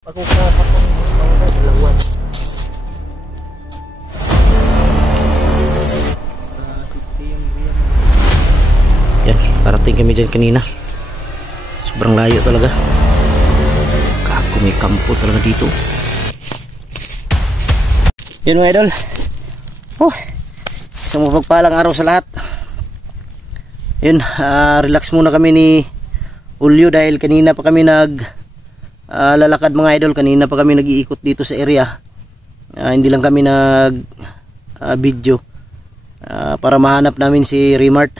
Ako kahapon mga dalawan. Yan, karating kami dyan kanina. Sobrang layo talaga. Kako, may kampo talaga dito. Yan mga idol. Isang mapagpalang araw sa lahat. Yun, relax muna kami ni Julio dahil kanina pa kami lalakad mga idol. Kanina pa kami nag-iikot dito sa area. Hindi lang kami video para mahanap namin si Remart.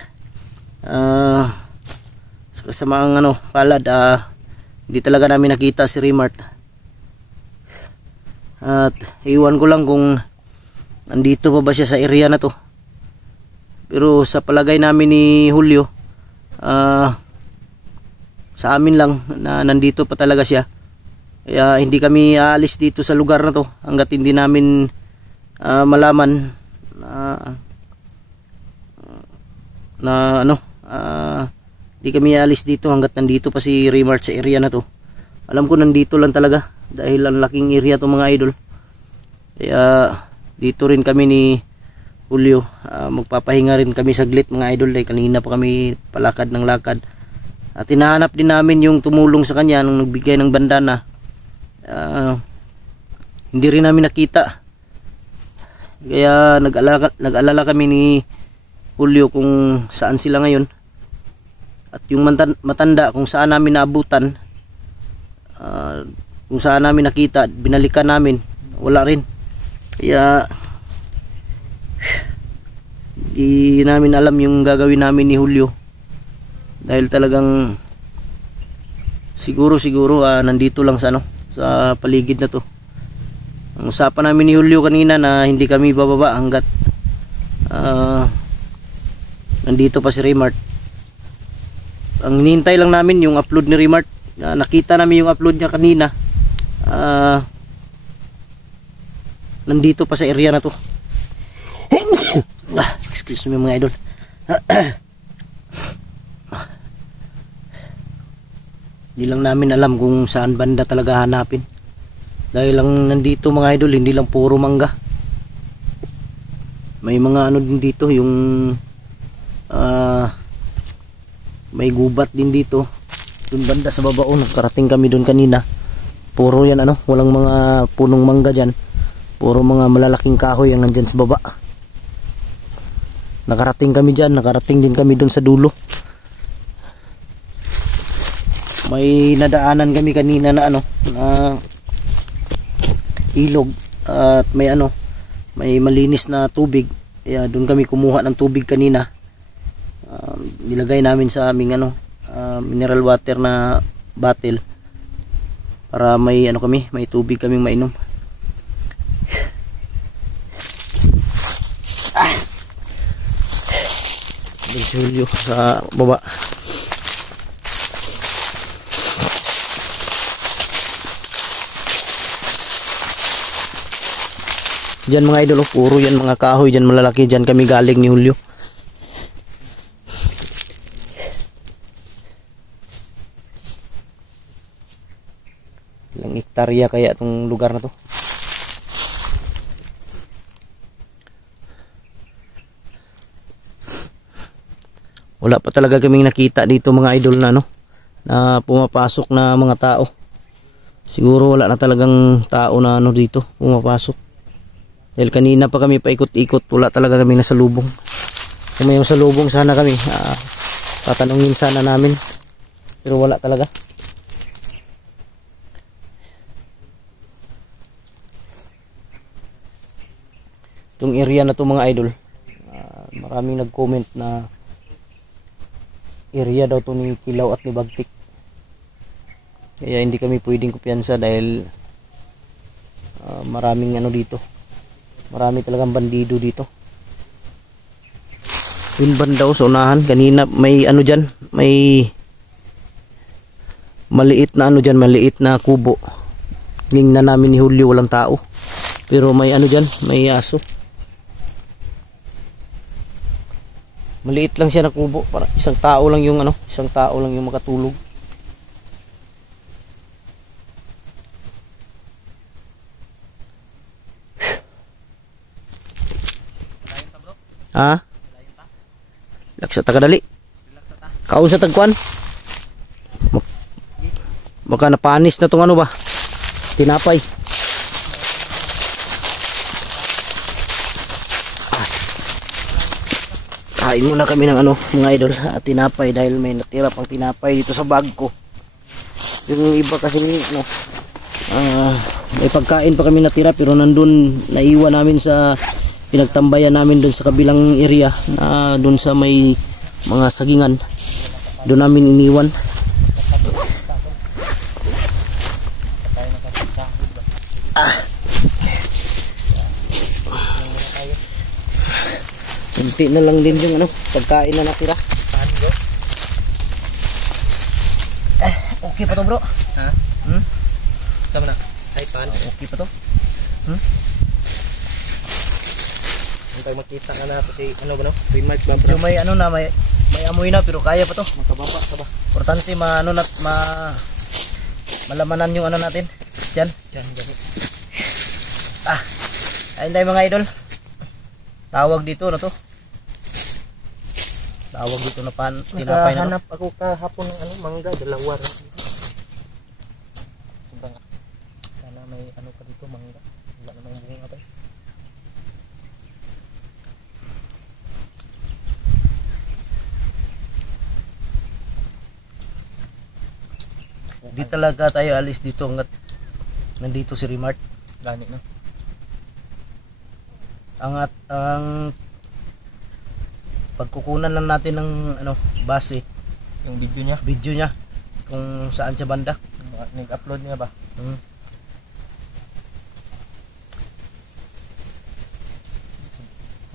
Sa kasamaang palad, hindi talaga namin nakita si Remart. At iwan ko lang kung andito pa ba siya sa area na to. Pero sa palagay namin ni Julio, sa amin lang na nandito pa talaga siya. Kaya hindi kami aalis dito sa lugar na to hanggat hindi namin malaman hindi kami aalis dito hanggat nandito pa si Remart sa area na to. Alam ko nandito lang talaga dahil ang laking area to mga idol. Kaya dito rin kami ni Julio, magpapahinga rin kami saglit mga idol dahil kanina pa kami palakad ng lakad. At hinahanap din namin yung tumulong sa kanya nung nagbigay ng bandana. Hindi rin namin nakita. Kaya nag-alala kami ni Julio kung saan sila ngayon. At yung matanda kung saan namin naabutan, kung saan namin nakita, binalikan namin, wala rin. Kaya di namin alam yung gagawin namin ni Julio dahil talagang siguro nandito lang sa sa paligid na to. Ang usapan namin ni Julio kanina na hindi kami bababa hanggat nandito pa si Remart. Ang hinihintay lang namin yung upload ni Remart. Nakita namin yung upload niya kanina. Nandito pa sa area na to. Excuse me mga idol. Hindi lang namin alam kung saan banda talaga hanapin. Dahil lang nandito mga idol, hindi lang puro mangga. May mga din dito, yung may gubat din dito. Doon banda sa babao, nakarating kami doon kanina. Puro yan walang mga punong mangga dyan. Puro mga malalaking kahoy ang nandyan sa baba. Nakarating kami dyan, nakarating din kami doon sa dulo. May nadaanan kami kanina na na ilog at may malinis na tubig. Kaya doon kami kumuha ng tubig kanina. Nilagay namin sa aming mineral water na bottle para may may tubig kaming mainom. Julio sa baba. Diyan mga idol, puro yan mga kahoy diyan malalaki. Diyan kami galing ni Julio. Ilang hektarya kaya itong lugar na to? Wala pa talaga kaming nakita dito mga idol na na pumapasok na mga tao. Siguro wala na talagang tao na dito pumapasok. Dahil kanina pa kami paikot-ikot, wala talaga kami nasalubong. Kung may masalubong sana kami, tatanungin sana namin. Pero wala talaga. Itong area na to mga idol, maraming nag-comment na area daw to ni Kilaw at ni Bagtik. Kaya hindi kami pwedeng kumpiyansa dahil maraming dito. Marami talagang bandido dito. Yung banda sa unahan kanina may dyan, may maliit na dyan, maliit na kubo. Tingnan namin ni Julio, walang tao. Pero may dyan, may aso. Maliit lang siya na kubo, para isang tao lang yung makatulog. Ha? Laksa ta kadali. Kaon sa tagkuan. Baka napanis na tong ano ba? Tinapay. Kain muna kami ng ano, mga idol, tinapay dahil may natira pang tinapay dito sa bag ko. Yung iba kasi no, may pagkain pa kami natira pero nandun naiwan namin sa pinagtambayan namin dun sa kabilang area na dun sa may mga sagingan. Doon namin iniwan. Kunti na lang din yung ano, pagkain na natira. Okay pa to bro? Ha? Sama na. Ay pan. Okay pa to? Antay makita ka na pati ano ba no? Remark ba bro? Medyo may ano na, may amoy na pero kaya pa to. Makababa ka ba? Importante ano nat malamanan yung ano natin. Diyan. Diyan gani. Ayun tayo mga idol. Tawag dito na to. Tawag dito na tinapay na to. Nakahanap ako kahapon ng ano, mangga, dalawa rin. Sobrang sana may ano pa dito, mangga. Wala namang bunga pa. Di talaga tayo alis dito hanggat nandito si Remart. Gani no. Ang pagkukunan lang natin ng ano base Yung video niya, kung saan siya banda. nag-upload niya ba?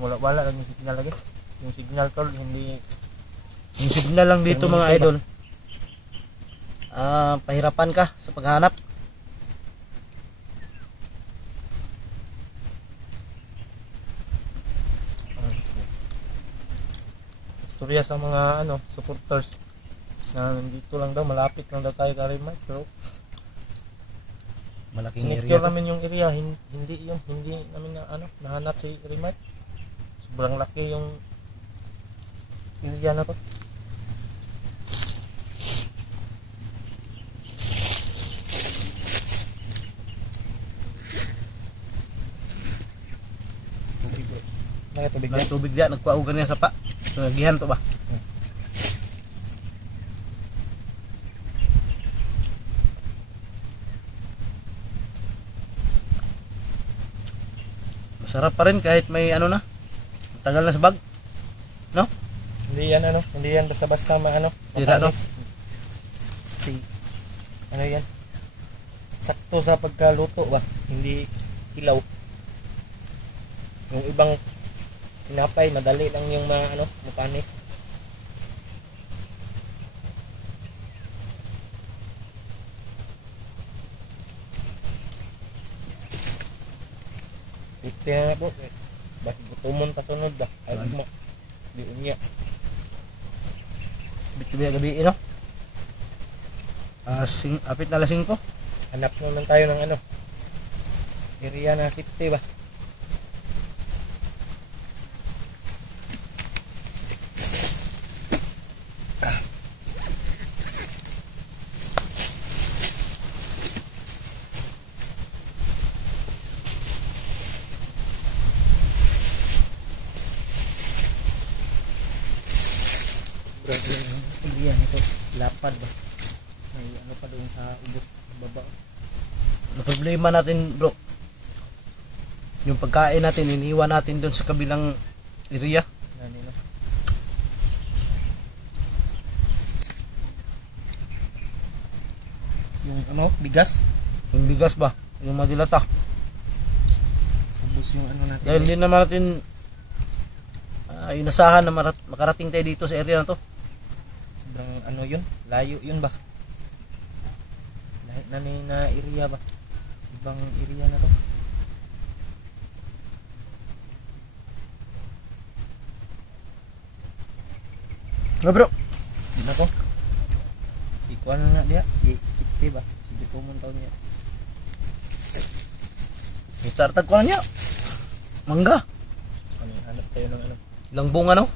Wala lang yung signal lagi. Yung signal call hindi Yung signal lang dito mga idol. Pahirapan ka sa paghanap. istorya sa mga ano supporters na nandito lang daw, malapit lang daw tayo kay Remark, pero Malaking sinecure area to. namin yung area, hindi namin na ano nahanap si Remark. Sobrang laki yung area na to. Tubig May tubig diyan, nagkuha ganyan sa pa. So, nagihan to ba? Masarap pa rin kahit may ano na. Tagal na sa bag. No? Hindi yan basta-basta Tira, no? Kasi ano yan? Sakto sa pagkaluto ba? Hindi ilaw. Yung ibang tinapay, madali lang yung mapanis. Ito na po. Bakit gutumon pa sunod ba? Ay, mo. Di unya. Gabi no? Apit na lasing ko. Hanap naman tayo ng area na safety ba? Grabe yung area nito, lapad ba? May pa doon sa ubos baba. Ang problema natin bro, yung pagkain natin iniwan natin doon sa kabilang area. Gani no. Yung bigas, Yung bigas ba? Yung madilata. ubos yung natin. Dahil hindi naman natin inasahan na makarating tayo dito sa area na to. Sobrang yun, layo yun ba? Lahat na area ba? Ibang area na to. Bro, Di na ko. Ikuan na dia, safety ba? Sige tumon taon niya. itartag ko na niya. Mangga. Hanap tayo ng Ilang bunga no?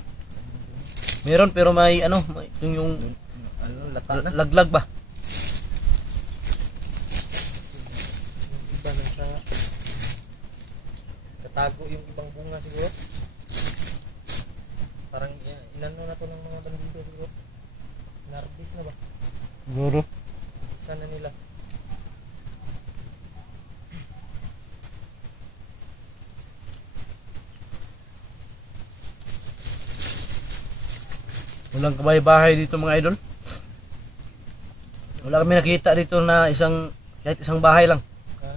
Meron pero may ano, yung Ano, lata na. laglag ba? Yung iba nasa katago yung ibang bunga siguro. Parang inano na to ng mga bandido siguro. Narbis na ba? Siguro. Isa na nila. Walang kabay-bahay dito mga idol. Wala kami nakita dito na kahit isang bahay lang. Ha?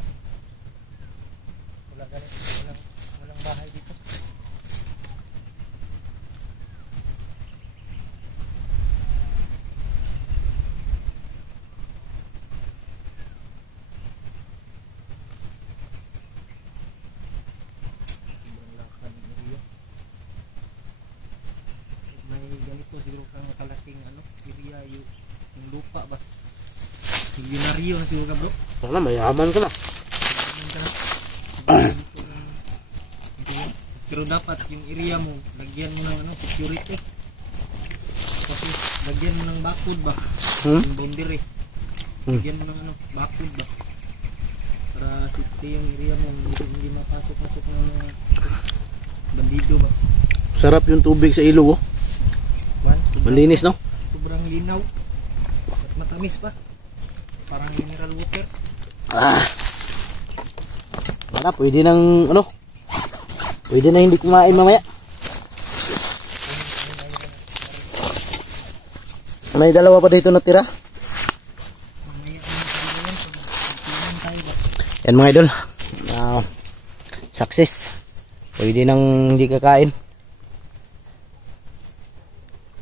Wala ganit. Walang bahay dito. Sobrang lakad ng area. May ganito siguro kang nakalaking area yung lupa ba? Milyonaryo na siguro ka bro. Sana mayaman ka na. Pero dapat yung area mo, lagyan mo ng security. Tapos lagyan mo ng bakod ba? Yung boundary. Lagyan mo ng bakod ba? Para safety yung area mo, hindi mapasok-pasok ng mga bandido ba? Sarap yung tubig sa ilog oh. Malinis no? Sobrang linaw. At matamis pa. Parang mineral water. Wala, pwede nang pwede na hindi kumain mamaya. May dalawa pa dito natira. Yan mga idol. Success. Pwede nang hindi kakain.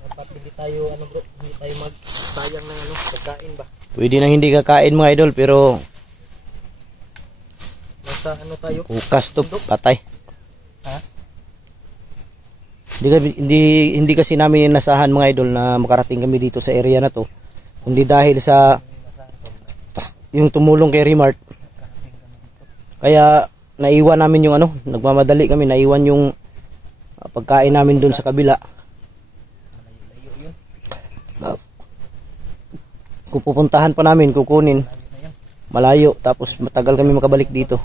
Dapat hindi tayo bro, hindi tayo magsayang ng pagkain ba. Pwede nang hindi kakain mga idol pero Nasa tayo? bukas to patay. Ha? Hindi kasi namin inasahan mga idol na makarating kami dito sa area na to. Kundi dahil sa yung tumulong kay Remart. Kaya naiwan namin yung nagmamadali kami, naiwan yung pagkain namin doon sa kabila. Kung pupuntahan pa namin, kukunin. Malayo, tapos matagal kami makabalik dito.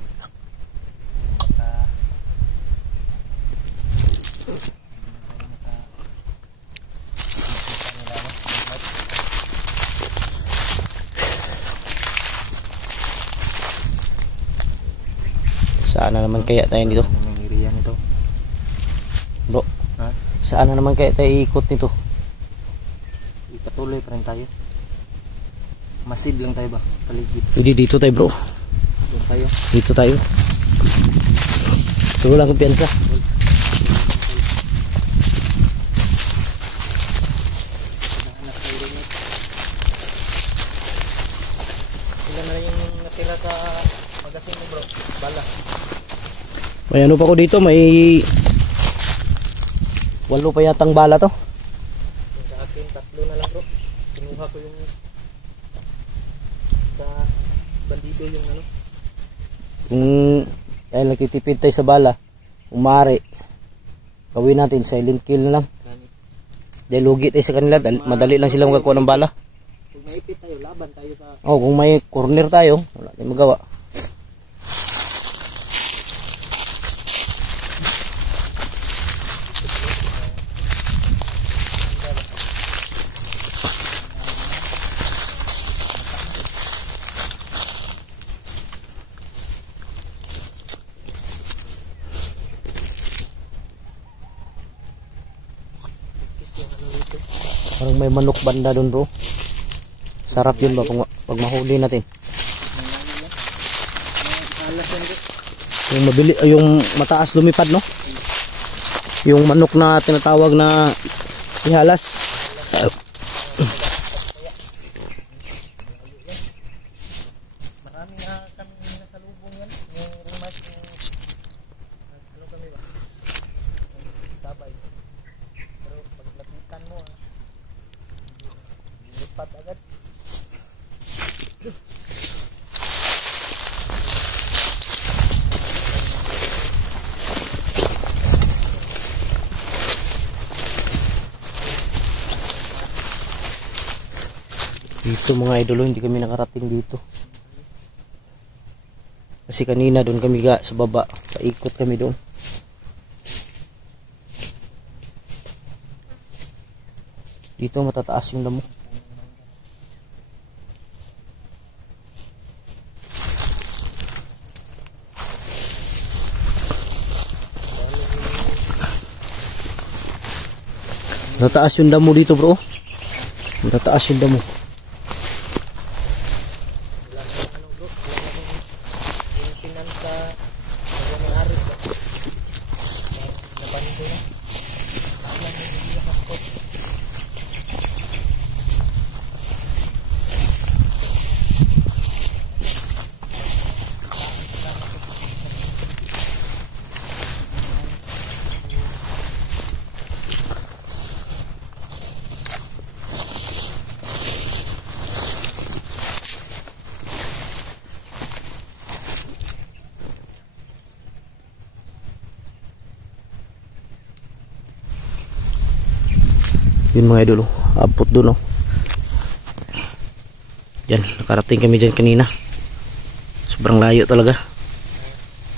Saan na naman kaya tayo dito? Anong area nito? Bro, Ha? saan na naman kaya tayo ikot nito? Ipatuloy pa rin tayo. Masid lang tayo ba? Paligid. Pwede dito tayo bro. Doon tayo. Dito tayo. Turo lang kumpiyansa. Sila na yung natira sa magasin mo bro. Bala. May ano pa ko dito, may 8 pa yatang bala to. Yung sa akin, 3 na lang bro. Kinuha ko yung sa bandido yung Kung dahil nagtitipid tayo sa bala, umari, gawin natin silent kill na lang. Ganit. Dahil lugi tayo sa kanila, madali lang silang magkakuha ng bala. Kung maipit tayo, laban tayo sa Kung may corner tayo, wala tayong magawa. Parang may manok banda doon bro. Sarap yun ba pag mahuli natin. alas yan bro. Yung yung mataas lumipad no? Yung manok na tinatawag na ihalas. Marami na kami nasalubong yan. Yung remark yung kami ba? Sabay. Pero pag lapitan mo lipat agad. Dito mga idol, hindi kami nakarating dito. Kasi kanina doon kami sa baba, paikot kami doon. Dito matataas yung damo. Matataas yung damo dito, bro. Matataas yung damo. Yun mga idol, abot doon oh. Diyan, nakarating kami dyan kanina. Sobrang layo talaga.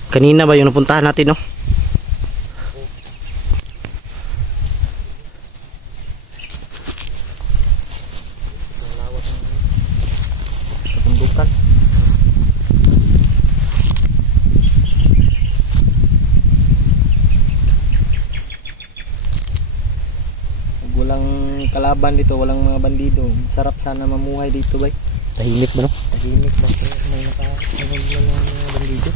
Kanina ba yung napuntahan natin, no? Kapundukan. Walang kalaban dito, walang mga bandido. Sarap sana mamuhay dito, bay. Tahimik ba, no? Tahimik ba? May mga bandido.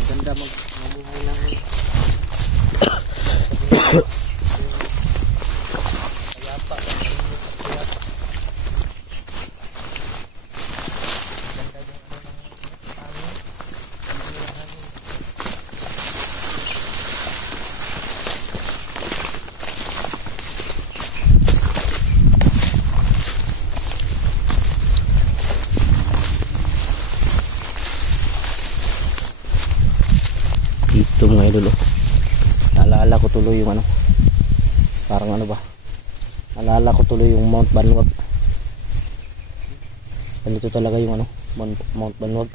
Maganda mamuhay namin. Ito mga idol, naalala ko tuloy yung ano, parang ano ba, naalala ko tuloy yung Mount Banwag. Ganito talaga yung ano, Mount Banwag.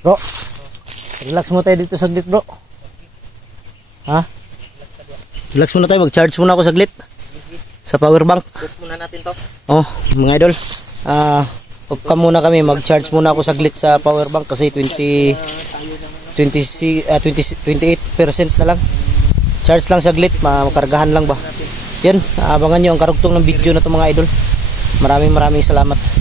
Bro, relax mo tayo dito saglit, bro. Ha? Relax muna tayo, mag-charge muna ako saglit sa power bank. Boost muna natin to. Oh, mga idol, off cam muna kami, mag-charge muna ako saglit sa power bank kasi 28% na lang. Charge lang saglit, makargahan lang ba. Yan, abangan nyo ang karugtong ng video na to mga idol. Maraming salamat.